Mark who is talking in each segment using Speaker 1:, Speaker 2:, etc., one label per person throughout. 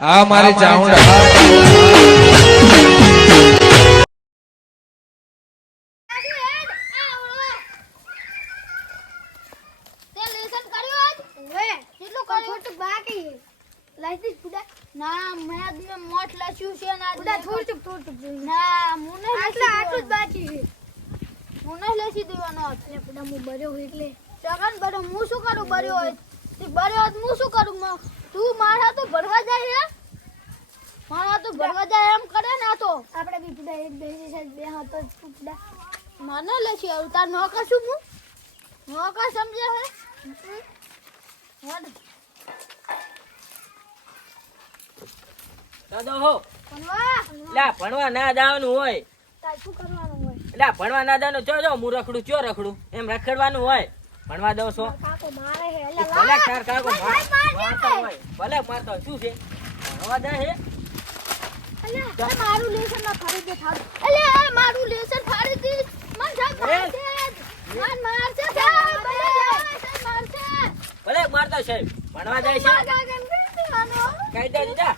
Speaker 1: આ મારી ચાઉંડા
Speaker 2: લાઈસી પુડા ના મેં મોટ લસ્યું છે ના પુડા થોડું થોડું ના મુને આટલા આટલું જ બાકી. મુને લેસી દેવાનો. એટલે પુડા હું બર્યો એટલે સગન બર્યો હું શું કરું? બર્યો હોય. તે બર્યો હું શું કરું મ- તું મારા તો ભરવા જાય હે? મારા તો ભરવા જાય એમ કરે ને આ તો. આપણે બી પુડા એક બે છે બે હાથો જ પુડા મને લેસી આવું તાર નોકર કશું હું? નોકર સમજે હે?
Speaker 3: દાદો હો.
Speaker 2: ભણવા?
Speaker 3: લા ભણવા ના જવાનું હોય.
Speaker 2: તાર શું કરવાનું હોય?
Speaker 3: લા ભણવા ના જવાનું ચો જો હું રખડું ચો રખડું? એમ રખડવાનું હોય. ભણવા દો છો. ભલે તાર કાકો મારતો. હોય ભલે મારતો હોય. શું છે? ભણવા જાય હે.
Speaker 2: મારું લેસન ના ફાડી દે થાળ અલ્યા મારું લેસન ફાડી દે મન જા
Speaker 3: એ.
Speaker 2: મન મારશે સાહેબ સાહેબ મારશે
Speaker 3: ભલે મારતો છે. ભણવા જાય છે. કહી દે દીધા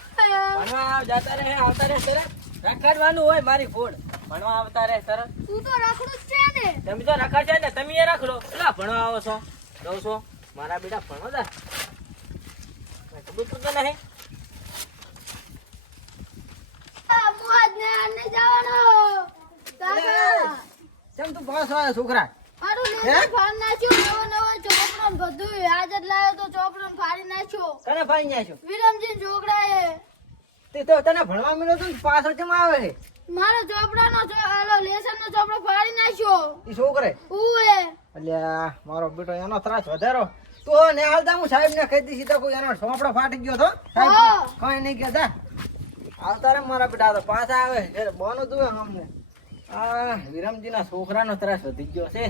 Speaker 3: ભણવા જતા રહે આવતા રહે સરસ રાખવાનું હોય મારી ફોડ. ભણવા આવતા રહે સરસ.
Speaker 2: તું તો રાખડો છે ને.
Speaker 3: તમે તો રખડશે ને તમે એ રાખડો. લા ભણવા આવો છો. જાઉં છો. મારા બેટા ભણો જા. નહીં.
Speaker 4: કેમ તું આવ્યો છોકરા?
Speaker 2: મારું ફાડી નાખ્યું નવો નવો ચોપડો ને બધું આજ જ લાવ્યો તો ચોપડો ને ફાડી નાખ્યો?
Speaker 4: છો
Speaker 2: વિરમજી છોકરાએ
Speaker 4: તે તો તને ભણવા મળ્યો તો પાછળ કેમ આવે છે?
Speaker 2: મારો ચોપડાનો ઓલો લેસનનો ચોપડો ફાડી નાખ્યો.
Speaker 4: એ છોકરે
Speaker 2: ઉએ
Speaker 4: અલ્યા મારો બેટો એનો ત્રાસ વધારો. તો ને હાલતા હું સાહેબ ને કહી દીધી તો કોઈ એનો ચોપડો ફાટી ગયો તો. સાહેબ કઈ નહીં કહેતા આવતા રે મારા બેટા તો પાછા આવે. એટલે બોનો તું અમને. આ વિરમજી ના છોકરાનો ત્રાસ વધી ગયો છે.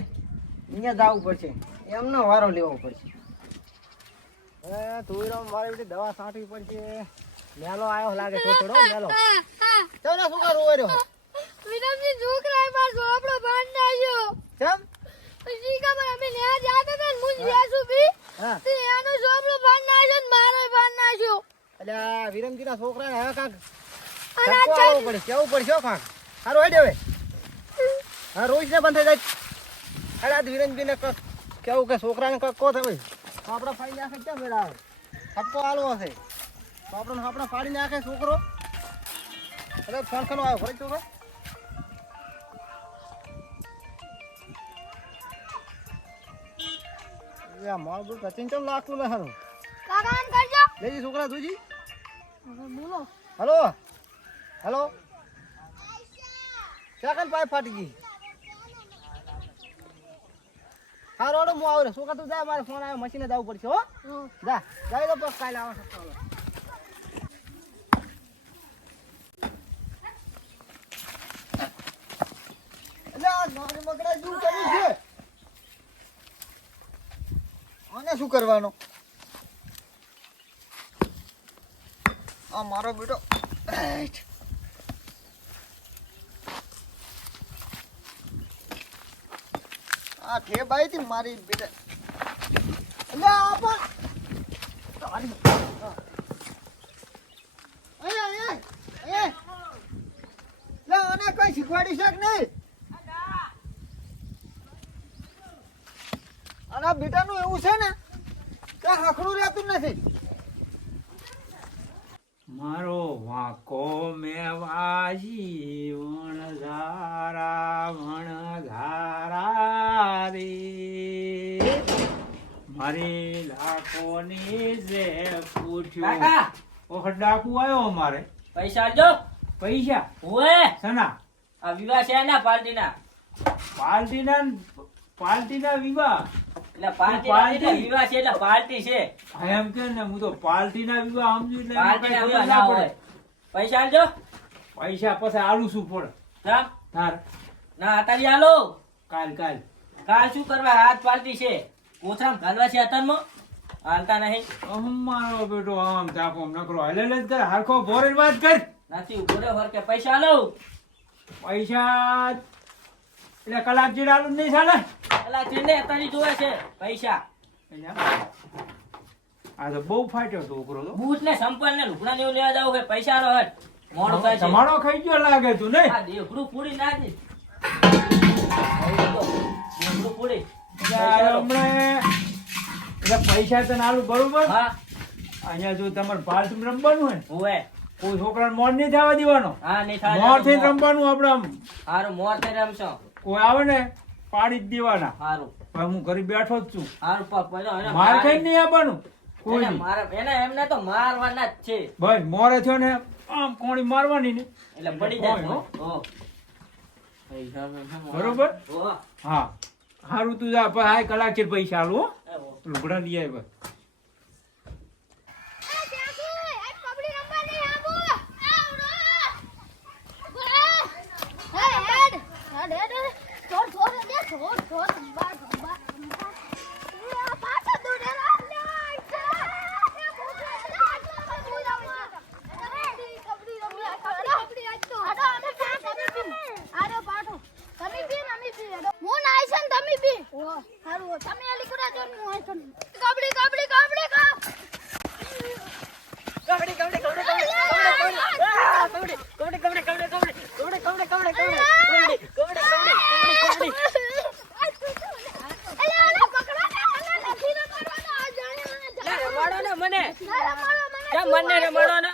Speaker 4: અહીંયા જવું પડશે. એમનો વારો લેવો પડશે. તું મારી દવા છાંટવી પડશે. મેલો આયો લાગે તો થોડો મેલો. ચાલો શું કરું રહ્યો?
Speaker 2: વિરમજી છોકરાએ પર ઝોપડો બાંધ નાખ્યો.
Speaker 4: કેમ?
Speaker 2: પછી ખબર અમે ન્યા જાતા હતા ને મુંજ વ્યાસુ બી તે એનો ઝોપડો બાંધ નાખ્યો ને મારો બાંધ નાખ્યો.
Speaker 4: એટલે વિરમજી ના છોકરાને હવે કાક
Speaker 2: અને આ
Speaker 4: ધક્કો પડે કેવું પડશે કાંક? સારું હેડે હવે. હા રોજ ને બંધ થઈ જાય. અરે આ વિરમજી ને કેવું કે છોકરાને કાક કો તમે આપડા ફાઈલ નાખે કેમ મેળા આવે આલવો હશે. આપણે આપણે ફાડી નાખે છોકરો. અરે ફોન ખનો આવ્યો ફરી છોકરો યા મારું ચમ લાગતું ને હારું?
Speaker 2: કાકા કરજો.
Speaker 4: લેજી છોકરા તુજી
Speaker 2: બોલો.
Speaker 4: હલો. હલો. સેકન્ડ પાઇપ ફાટી ગઈ? હા રોડો હું આવું રે. તું જા મારે ફોન આવ્યો મશીને જવું પડશે હો. જા જાય તો બસ કાલે આવો આને શું કરવાનું? આ મારો બેટો. આ ઠેબ આવી હતી મારી બેટા. એટલે આ પણ. તારી. અહીંયા, અહીંયા, અહીંયા. કઈ શીખવાડી શક નહીં? અને આ બેટાનું એવું છે ને કે હખડું રહેતું નથી.
Speaker 5: મારો વાંકો મેવાજી વણઝારા વણઝારા રે. મારી લાખોની જે પૂછ્યું.
Speaker 3: કાકા!
Speaker 5: ઓહ ડાકુ આવ્યો અમારે.
Speaker 3: પૈસા જો
Speaker 5: પૈસા?
Speaker 3: ઓએ
Speaker 5: સના
Speaker 3: આ વિવાહ છે ના પાર્ટીના
Speaker 5: પાર્ટીના પાર્ટીના વિવાહ?
Speaker 3: એટલે પાર્ટી
Speaker 5: પાર્ટી?
Speaker 3: વિવાહ છે એટલે પાર્ટી છે.
Speaker 5: એમ કે ને હું તો પાર્ટીના વિવાહ સમજુ એટલે એમાં
Speaker 3: પાર્ટીના વિવાહ ના
Speaker 5: ના
Speaker 3: હોય. પૈસા આલજો.
Speaker 5: પૈસા પછી આલું શું પડે?
Speaker 3: રામ
Speaker 5: તાર.
Speaker 3: ના અતારી આલો.
Speaker 5: કાલ કાલ.
Speaker 3: કાલ શું કરવા? હાથ પાર્ટી છે. કોથરામ ઘાલવા છે અતારમાં હાલતા નહીં.
Speaker 5: અમારો બેટો આમ તાપો નકરો હલે. જ કર હરખો ભોરે વાત કર.
Speaker 3: નથી ઊભો હરકે પૈસા આલો.
Speaker 5: પૈસા એટલે કલાક જેડા આલુ નહીં ચાલે?
Speaker 3: અલા ને તારી જોવે છે પૈસા.
Speaker 5: આ તો બહુ ફાટ્યો છોકરો તો.
Speaker 2: બૂટ ને સંપલ ને લુકડા ને એવું લેવા જાવ કે પૈસા નો હટ મોડું થાય છે.
Speaker 5: તમારો ખાઈ ગયો લાગે તું નહીં?
Speaker 2: આ દેવડું પૂરી ના દે દેવડું પૂરી
Speaker 5: એટલે પૈસા તને આલું બરોબર?
Speaker 2: હા.
Speaker 5: અહીંયા જો તમારે ભારત રમવાનું હોય ને
Speaker 2: હોવે.
Speaker 5: કોઈ છોકરાને મોર નહીં થવા દેવાનો.
Speaker 2: હા નહીં થાય
Speaker 5: મોરથી રમવાનું આપણે આમ.
Speaker 2: હારું મોર થઈ રમશો.
Speaker 5: કોઈ આવે ને પાડી જ દેવાના.
Speaker 2: સારું
Speaker 5: પણ હું ઘરે બેઠો જ છું.
Speaker 2: સારું પપ્પા
Speaker 5: માર ખાઈ નહીં આવવાનું. કોઈ
Speaker 2: એને મારે એને એમને તો મારવાના જ છે.
Speaker 5: બસ મોરે થયો ને આમ કોણી મારવાની ને.
Speaker 2: એટલે પડી જાય
Speaker 5: હો. બરોબર?
Speaker 2: હા.
Speaker 5: સારું તું જા પણ હાય કલાક છે પૈસા આલું લુગડા લઈ આય
Speaker 2: todo, todo, મને મને રમાડો ને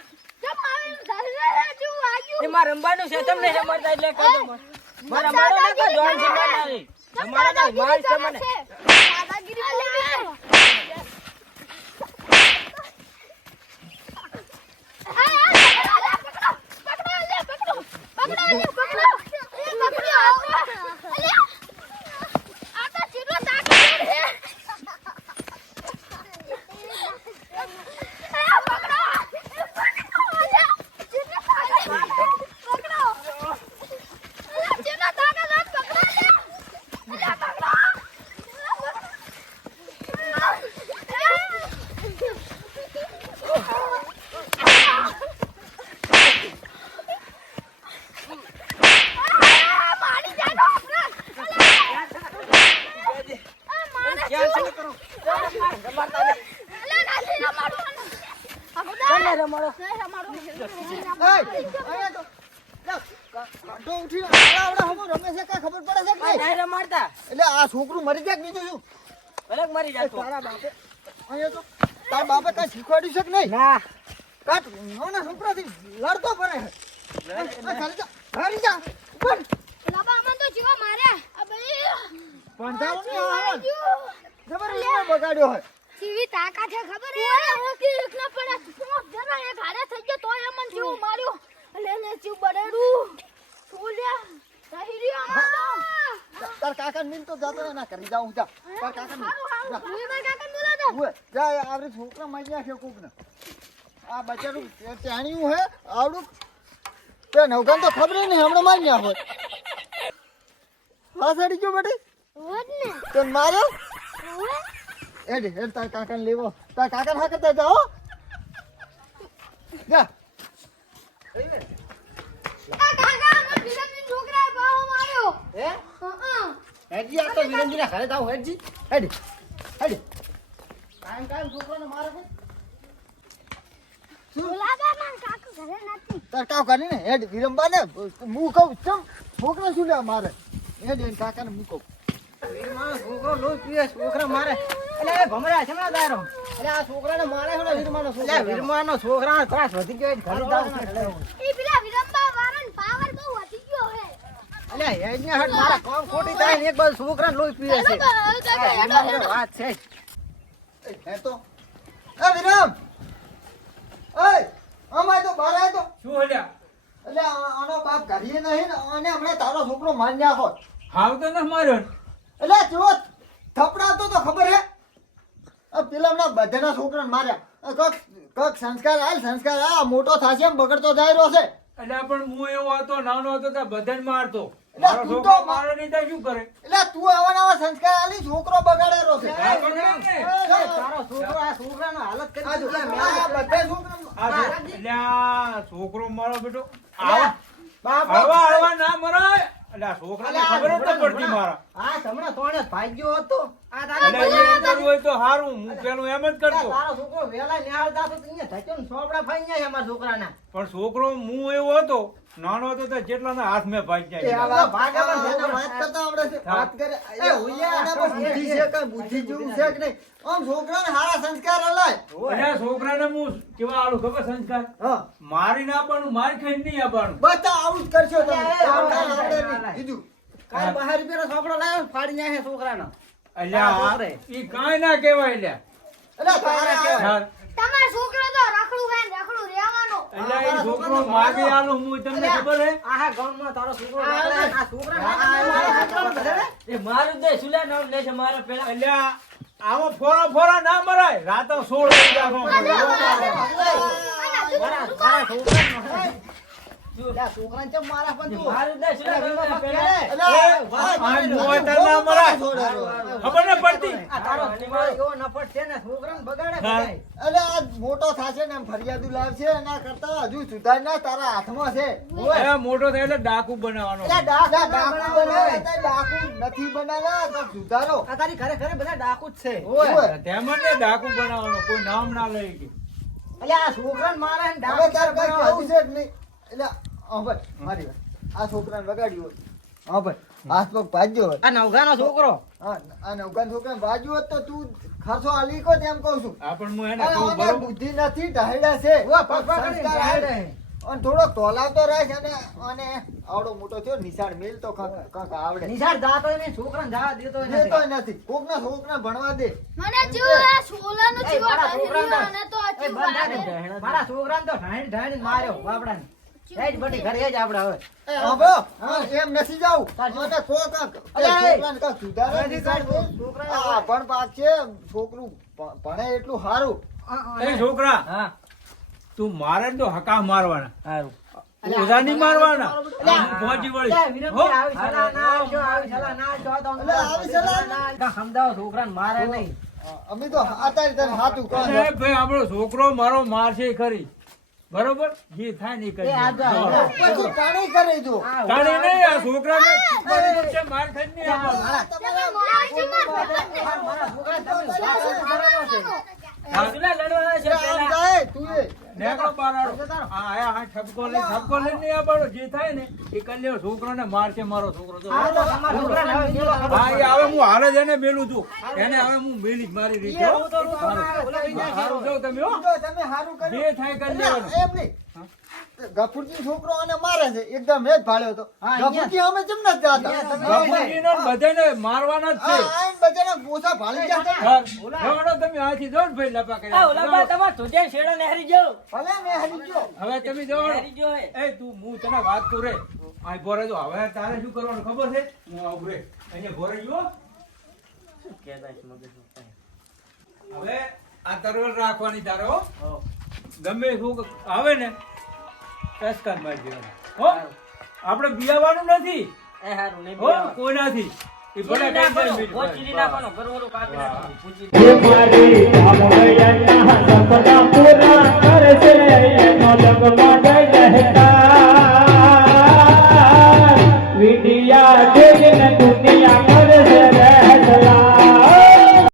Speaker 2: એમાં રમવાનું છે તમને રમાડતા એટલે કહો મને. મને રમાડો ને કહો, જોન છે મારનારી. રમાડો માર છે મને. ક્યાં છે કરો? રમાડતા નહીં. મને રમાડો.
Speaker 6: કાંટો ઉઠી આવડા આવડા હમો રમે છે કાંઈ ખબર પડે છે કે
Speaker 2: આ
Speaker 6: નહીં?
Speaker 2: નહીં રમાડતા.
Speaker 6: એટલે આ છોકરું મરી જાય કે બીજું શું
Speaker 2: અલગ મરી જાતો.
Speaker 6: તારા બાપે અહીંયા તો તારા બાપે કાંઈ શીખવાડ્યું છે કે નહીં?
Speaker 2: ના.
Speaker 6: કાટ નાના છોકરાથી લડતો પડે ચાલી જા. જીવા જા ઉપર પંચાવનની આવે. જબરજસ્ત બગાડ્યો હોય.
Speaker 7: કેવી તાકાત છે ખબર હે હું કે એકલા પડે. પાંચ જરા એક હારે થઈ ગયો તોય અમન જીવ માર્યું. લે લે જીવ બડેડું છોલ્યા
Speaker 6: તાર કાકા મિલ તો જાતો એના કરી જાઉં જા તાર કાકા
Speaker 7: મારા
Speaker 6: ઉએ જા આવરે છોકરા મારી નાખ્યો કોક ને આ બચારું ચાણ્યું હે આવડું તે નવગાન તો ખબર નહીં હમણાં મારી નાખો હા સડી ગયો બેટી
Speaker 7: ને
Speaker 6: તો
Speaker 7: હોવે
Speaker 6: એડ એડ તાર કાકાને લેવો તાર કાકાને હા કરતા જાઓ જા
Speaker 7: આ કાકા અમાર બીજાની છોકરાએ બાવો માર્યો
Speaker 6: હે
Speaker 7: હા
Speaker 6: હેડજી આ તો વિરમજી ના ઘરે જાવ હેડજી. હેડ હેડ. કાયમ કાયમ છોકરાને મારે છે?
Speaker 7: બોલાવા માં કાકુ ઘરે નથી.
Speaker 6: તાર કાવ કરી ને હેડ વિરમબા ને હું કહું ચમ છોકરા શું લે મારે? હેડ એન કાકાને મૂકો છોકરો લોહી પીએ છોકરા મારે. એટલે ભમરા છે ના દારો એટલે આ છોકરાને મારે છે વીરમાનો છોકરો. વીરમાનો છોકરાનો ત્રાસ વધી ગયો ઘરે જાવ તારો છોકરો મારી નાખો
Speaker 5: હાવ તો ન માર્યો.
Speaker 6: એટલે જો થપડાતો તો ખબર હે? પેલા બધાના છોકરાને માર્યા. કક કક સંસ્કાર આલ સંસ્કાર આ મોટો થાશે એમ બગડતો જાય રહ્યો છે.
Speaker 5: એટલે પણ હું એવો હતો નાનો હતો તો બધાને મારતો.
Speaker 6: એટલે તું
Speaker 5: છોકરો
Speaker 6: તો
Speaker 5: મારે શું કરે?
Speaker 6: એટલે તું આવા નવા સંસ્કાર આલી છોકરો બગાડેલો છે.
Speaker 5: હા, બગાડ્યો ને.
Speaker 6: એ, તારો છોકરો આ છોકરાનો હાલત કરી આ બધા છોકરા
Speaker 5: એટલે આ છોકરો મારો બેટો
Speaker 6: આ
Speaker 5: હળવા હળવા ના મરાય. એટલે છોકરાને ખબર જ પડતી મારા.
Speaker 6: હા હમણાં તોણે ભાગ્યો હતો.
Speaker 5: હોય તો સારું હું પેલું એમ જ કરતો.
Speaker 4: તારો છોકરો વહેલા નિહાળ તો અહીંયા ધક્યો ને સોપડા ફાઈ ગયા અમારા છોકરાના.
Speaker 5: પણ છોકરો હું એવો હતો નાનો હતો તો જેટલાના હાથ મેં ભાઈ જાય
Speaker 4: આવા ભાગા પણ
Speaker 6: એને
Speaker 4: છોકરા.
Speaker 6: વાત કરતા આવડે વાત કરે?
Speaker 4: એ ઉલ્યા,
Speaker 6: બુદ્ધિ છે કઈ બુદ્ધિ જેવું છે કે નહીં? આમ છોકરાને સારા સંસ્કાર અલાય.
Speaker 5: અને છોકરાને હું કેવા આલું ખબર સંસ્કાર?
Speaker 6: હા.
Speaker 5: મારી ના પણ મારી ખાઈ નહીં આપવાનું
Speaker 6: બધા આવું જ કરશો તમે. કીધું.
Speaker 4: કાલ બહાર રૂપિયાનો સોપડો લાવ્યો ને ફાડી નાખે છોકરાનો.
Speaker 5: અલ્યા ઈ કાંઈ ના કહેવાય લ્યા
Speaker 6: એટલે તારે આ-
Speaker 5: હા.
Speaker 2: તમારો છોકરો તો રખડું ખાય રખડું રહેવાનો.
Speaker 5: અલ્યા ઈ છોકરો માગે આલું હું તમને ખબર હે?
Speaker 4: આહા ગામમાં તારો છોકરો
Speaker 2: આ?
Speaker 3: એ મારું દે સુલા નામ લે છે મારા પેલા.
Speaker 5: અલ્યા આમાં ફોરા ફોરા ના મરાય. રાતો સોળ
Speaker 4: મારા મારા છોકરો
Speaker 6: મોટો થશે ને ફરિયાદુ લાવશે એના કરતા હજુ સુધાર ના તારા હાથમાં છે.
Speaker 5: મોટો થાય એટલે ડાકુ બનાવવાનો
Speaker 6: ડાકુ નથી બનાવ્યા તો સુધારો.
Speaker 4: તારી ઘરે ઘરે બધા ડાકુ જ છે.
Speaker 5: ડાકુ બનાવવાનો કોઈ નામ ના લઈ ગયું.
Speaker 4: એટલે આ છોકરા મારા ડાકુ
Speaker 6: છે નહીં. એટલે હા ભાઈ મારી વાત. આ છોકરાને વગાડ્યું હોત હા ભાઈ હાથ પગ ભાજ્યો હોત
Speaker 4: આ નવગાનો છોકરો.
Speaker 6: હા આ નવકાન છોકરાને ભાજ્યું હોત તો તું ખર્ચો આલી કો તેમ કહું છું.
Speaker 5: આ પણ હું એને કહું બરોબર?
Speaker 6: બુદ્ધિ નથી ઢાયડા છે.
Speaker 4: ઓય, પગ પકડીને ઢાયડા
Speaker 6: અને થોડો તોલાવતો રહે છે અને અને આવડો મોટો થયો નિશાળ મેલ તો કાંક આવડે.
Speaker 4: નિશાળ જાતો નહીં છોકરાને જવા દેતો નથી.
Speaker 6: દેતો નથી. છોકરા ભણવા દે.
Speaker 2: મને આ અને તો.
Speaker 4: મારા છોકરાને તો ઢાણી ઢાણી માર્યો બાપડાને. ઘરે આપણે હવે.
Speaker 6: એમ નથી જાવું કો કાંક. છોકરાને કાંક સુધારે
Speaker 4: નથી
Speaker 6: નિશાળ
Speaker 4: કાઢવું.
Speaker 6: મેલ.
Speaker 4: છોકરાને
Speaker 6: આ ભણ પાક છે છોકરું ભણે એટલું સારું.
Speaker 5: એ છોકરા
Speaker 3: હા.
Speaker 5: તું મારે તો હકા મારવાના.
Speaker 3: સારું
Speaker 5: ઓઝા નહીં મારવાના. પહોંચી વળી.
Speaker 4: અલ્યા, વિરમભાઈ, આવી સલાહ ના આપજો, આવી સલાહ ના આપજો. આ તો અમને
Speaker 6: અલ્યા, આવી સલાહ ના-
Speaker 4: કાંઈ સમજાવો છોકરાને મારે નહીં.
Speaker 6: અમે તો આતારી તને હાથું કહો
Speaker 5: ભાઈ આપણો છોકરો મારો મારશે ખરી. બરોબર? જે થાય ને એ કરી
Speaker 6: પછી પાણી કરી દો.
Speaker 5: પાણી નહીં આ છોકરાને શીખવાડવું પડશે, માર ખાઈને નહીં આપવાનું.
Speaker 4: મારા-
Speaker 3: છોકરા લડવાના છે
Speaker 6: એટલે આમ
Speaker 3: પેલા
Speaker 6: જાય તું એ
Speaker 5: નેકળો બહાર આવો. આયા હા ઠપકો લઈ ઠપકો લઈને નહીં આપવાનો. જે થાય ને એ કલ્યો. છોકરાને મારશે મારો છોકરો.
Speaker 4: તો
Speaker 5: હા એ હવે હું હાલ જ એને મેલું છું. એને હવે હું મેલી મારી રીતે હારું જાઓ તમે હો.
Speaker 6: જો સારું
Speaker 5: થાય કરી લેવાનું.
Speaker 6: ગફુરજી છોકરો અને મારે છે. એકદમ એ જ ભાડ્યો હતો ગફુરજી અમે જેમ નથી જાતા
Speaker 4: તમે-
Speaker 5: ને બધાને મારવાના જ છે.
Speaker 6: આઈન બધાને પોસા ભાળી ગયા
Speaker 5: ઓલા તમે આથી જો ભાઈ લપા કરી
Speaker 3: ઓલા બા તમાર ધોતિયા શેડા નહેરી જો
Speaker 6: ભલે મે હરી જો
Speaker 5: હવે તમે
Speaker 3: જો
Speaker 5: એ. તું હું તને વાત કરું રે આ ભોરે જો હવે તારે શું કરવાનું ખબર છે? હું આવું રે. અહીંયા ભોરે ગયો?
Speaker 3: કહેતા છે મગજમાં.
Speaker 5: હવે આ તરવલ રાખવાની તારે ગમે શું આવે ને ટસકાન મારી દેવાનું હો? આપણે બિયાવાનું નથી.
Speaker 3: એ હારું નહીં
Speaker 5: હો?
Speaker 3: કોઈ
Speaker 5: કોઈનાથી? એ ભલે
Speaker 3: ચીરી
Speaker 5: કઈ
Speaker 3: નાખવાનો, ગરવરો કાપી. નાખવાનો,
Speaker 8: મારી ના સપના પૂરા કરે છે